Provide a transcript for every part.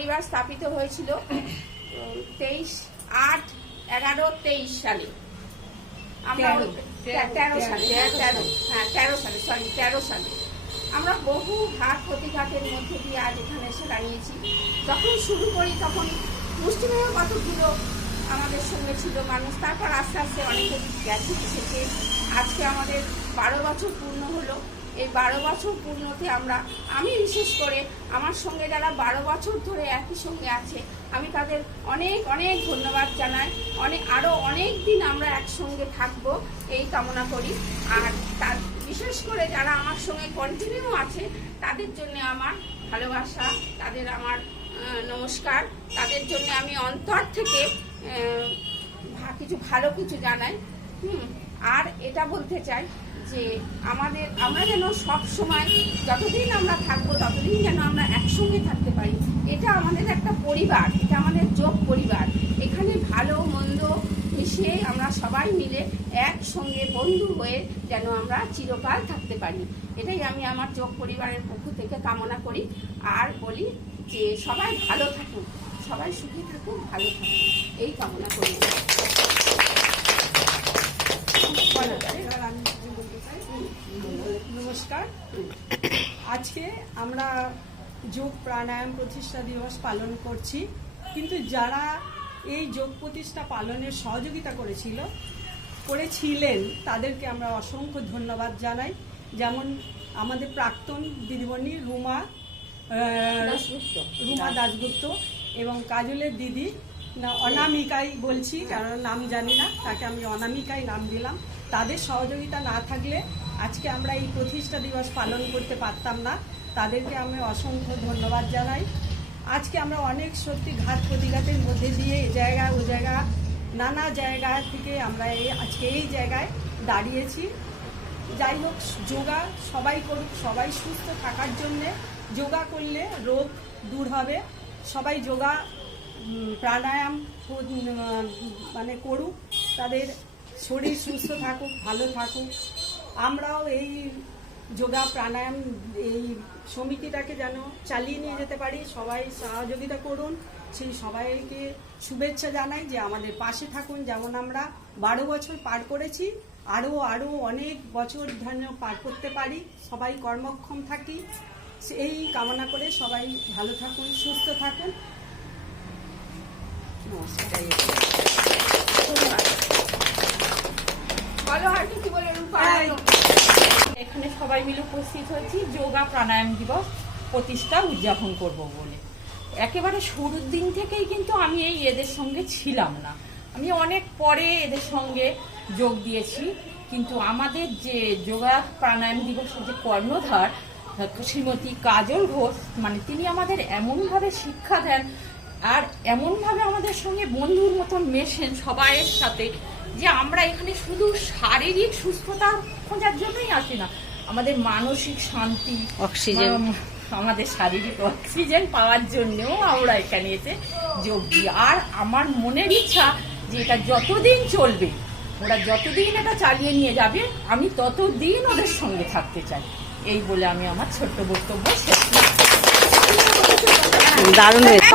পরিবার স্থাপিত হয়েছিল তেইশ আট এগারো তেইশ সালে। আমরা তেরো, সালে তেরো হ্যাঁ তেরো সালে। সরি তেরো সালে আমরা বহু ঘাট প্রতিঘাতের মধ্যে দিয়ে আজ এখানে এসে দাঁড়িয়েছি। যখন শুরু করি তখন মুষ্টিমেয় কতগুলো আমাদের সঙ্গে ছিল মানুষ তারপর আস্তে আস্তে অনেকে গেছে এসেছে। আজকে আমাদের বারো বছর পূর্ণ হলো। এই বারো বছর পূর্ণতে আমরা, আমি বিশেষ করে আমার সঙ্গে যারা বারো বছর ধরে একই সঙ্গে আছে, আমি তাদের অনেক অনেক ধন্যবাদ জানাই। অনেক আরও অনেক দিন আমরা একসঙ্গে থাকব, এই কামনা করি। আর তার, বিশেষ করে যারা আমার সঙ্গে কন্টিনিউ আছে, তাদের জন্য আমার ভালোবাসা, তাদের আমার নমস্কার। তাদের জন্য আমি অন্তর থেকে কিছু ভালো কিছু জানাই। হুম, আর এটা বলতে চাই যে আমাদের, আমরা যেন সব সময় যতদিন আমরা থাকব, ততদিন যেন আমরা একসঙ্গে থাকতে পারি। এটা আমাদের একটা পরিবার, এটা আমাদের যোগ পরিবার। এখানে ভালো, মন্দ মিশিয়ে আমরা সবাই মিলে একসঙ্গে বন্ধু হয়ে যেন আমরা চিরকাল থাকতে পারি। এটাই আমি আমার যোগ পরিবারের পক্ষ থেকে কামনা করি। আর বলি যে সবাই ভালো থাকুক, সবাই সুখী থাকুক, ভালো থাকুক। এই কামনা করি বলো। এবার আমি কিছু বলতে চাই। নমস্কার আজকে আমরা যোগ প্রাণায়াম প্রতিষ্ঠা দিবস পালন করছি। কিন্তু যারা এই যোগ প্রতিষ্ঠা পালনের সহযোগিতা করেছিল করেছিলেন তাদেরকে আমরা অসংখ্য ধন্যবাদ জানাই। যেমন আমাদের প্রাক্তন দিদিমণি রুমা। রুমা দাশগুপ্ত এবং কাজলের দিদি না অনামিকাই বলছি কারণ নাম জানি না তাকে আমি অনামিকাই নাম দিলাম। তাদের সহযোগিতা না থাকলে আজকে আমরা এই প্রতিষ্ঠা দিবস পালন করতে পারতাম না। তাদেরকে আমি অসংখ্য ধন্যবাদ জানাই। আজকে আমরা অনেক সত্যি ঘাত প্রতিঘাতের মধ্যে দিয়ে এ জায়গা, ও জায়গা, নানা জায়গা থেকে আমরা এই, আজকে এই জায়গায় দাঁড়িয়েছি। যাই হোক, যোগা সবাই করুক, সবাই সুস্থ থাকার জন্যে যোগা করলে রোগ দূর হবে। সবাই যোগা প্রাণায়াম মানে করুক, তাদের শরীর সুস্থ থাকুক, ভালো থাকুক। আমরাও এই যোগা প্রাণায়াম, এই সমিতিটাকে যেন চালিয়ে নিয়ে যেতে পারি। সবাই সহযোগিতা করুন। সেই সবাইকে শুভেচ্ছা জানাই যে আমাদের পাশে থাকুন। যেমন আমরা বারো বছর পার করেছি, আরও আরও অনেক বছর ধন্য পার করতে পারি। সবাই কর্মক্ষম থাকি। এই কামনা করে সবাই ভালো থাকুন, সুস্থ থাকুন। হ্যাঁ। এখানে সবাই মিলে উপস্থিত হয়েছি। যোগা প্রাণায়াম দিবস প্রতিষ্ঠা উদযাপন করব বলে। একেবারে শুরুর দিন থেকেই কিন্তু আমি এই এদের সঙ্গে ছিলাম না। আমি অনেক পরে এদের সঙ্গে যোগ দিয়েছি কিন্তু আমাদের যে যোগা প্রাণায়াম দিবসের যে কর্ণধার শ্রীমতী কাজল ঘোষ মানে তিনি আমাদের এমনভাবে শিক্ষা দেন আর এমনভাবে আমাদের সঙ্গে বন্ধুর মতন মেশেন সবাইয়ের সাথে যে আমরা এখানে শুধু শারীরিক সুস্থতা খোঁজার জন্যই আসি না আমাদের মানসিক শান্তি অক্সিজেন। আমাদের শারীরিক অক্সিজেন পাওয়ার জন্যও আমরা এখানে এসে যোগ দিই আর আমার মনের ইচ্ছা যে এটা যতদিন চলবে ওরা যতদিন এটা চালিয়ে নিয়ে যাবে আমি ততদিন ওদের সঙ্গে থাকতে চাই এই বলে আমি আমার ছোট্ট বক্তব্য শেষ দারুণ হয়েছে।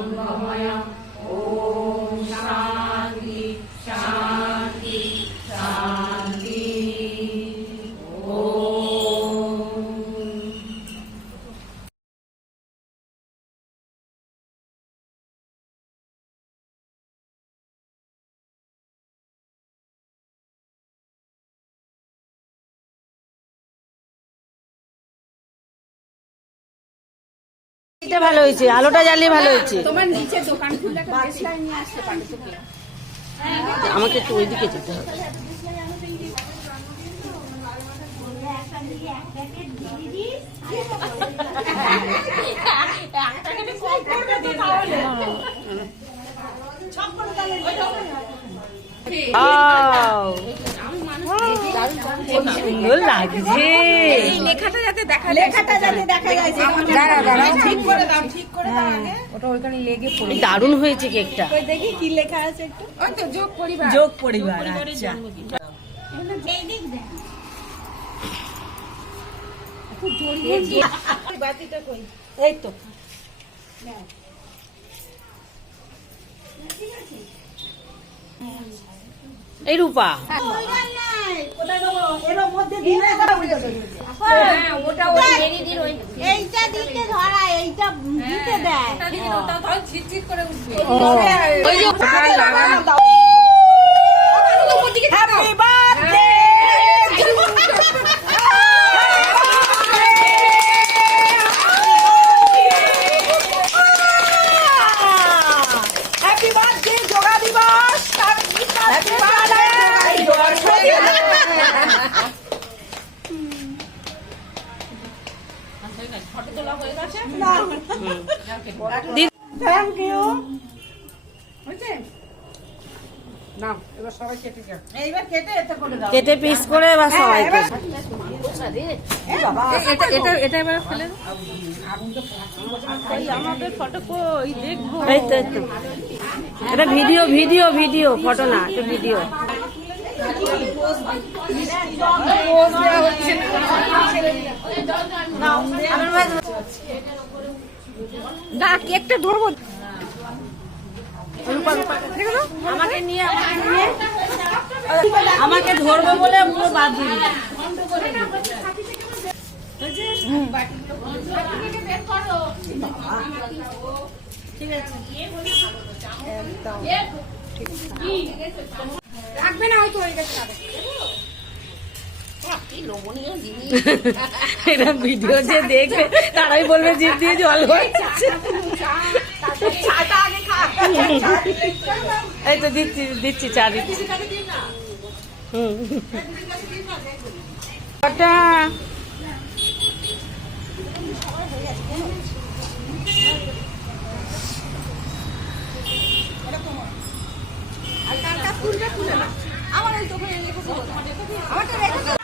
I am. এটা ভালো হয়েছে আলোটা জ্বালিয়ে ভালো হয়েছে। তোমার নিচে দোকান খুললে নিয়ে আসতে পারো আমাকে একটু ওইদিকে যেতে হবে। Wow! সুন্দর লাগছে। এই লেখাটা যাতে দেখা লেখাটা যাতে দেখা যায় দাঁড়া, দাঁড়া। ঠিক করে দাও ঠিক করে দাও আগে। দারুণ হয়েছে কেকটা। দেখি কি লেখা আছে একটু। ওই তো যোগ পরিবার। যোগ পরিবার আচ্ছা। এই তো। এই রূপা। হ্যাঁ। এইটা দিতে ধরা এইটা দেয়। থ্যাংক ইউ না কেটে যাও। এইবার কেটে এতে করে দাও। কেটে পিস করে এবার সবাই এটা এটা এটা এবার ফেলে এই তো এই তো। এটা ভিডিও ভিডিও ভিডিও ফটো না এটা ভিডিও। না কেকটা ধরবো? আমাকে নিয়ে আমাকে ধরবো বলে পুরো বাদ দিবি রাখবে না হয়তো ওই কাছে এটা ভিডিও যে দেখবে, তারাই বলবে, জিভ দিয়ে জল এই তো দিচ্ছি দিচ্ছি চা, দিচ্ছি। হুম। আমার রেখেছি। আমাকে রেখেছি।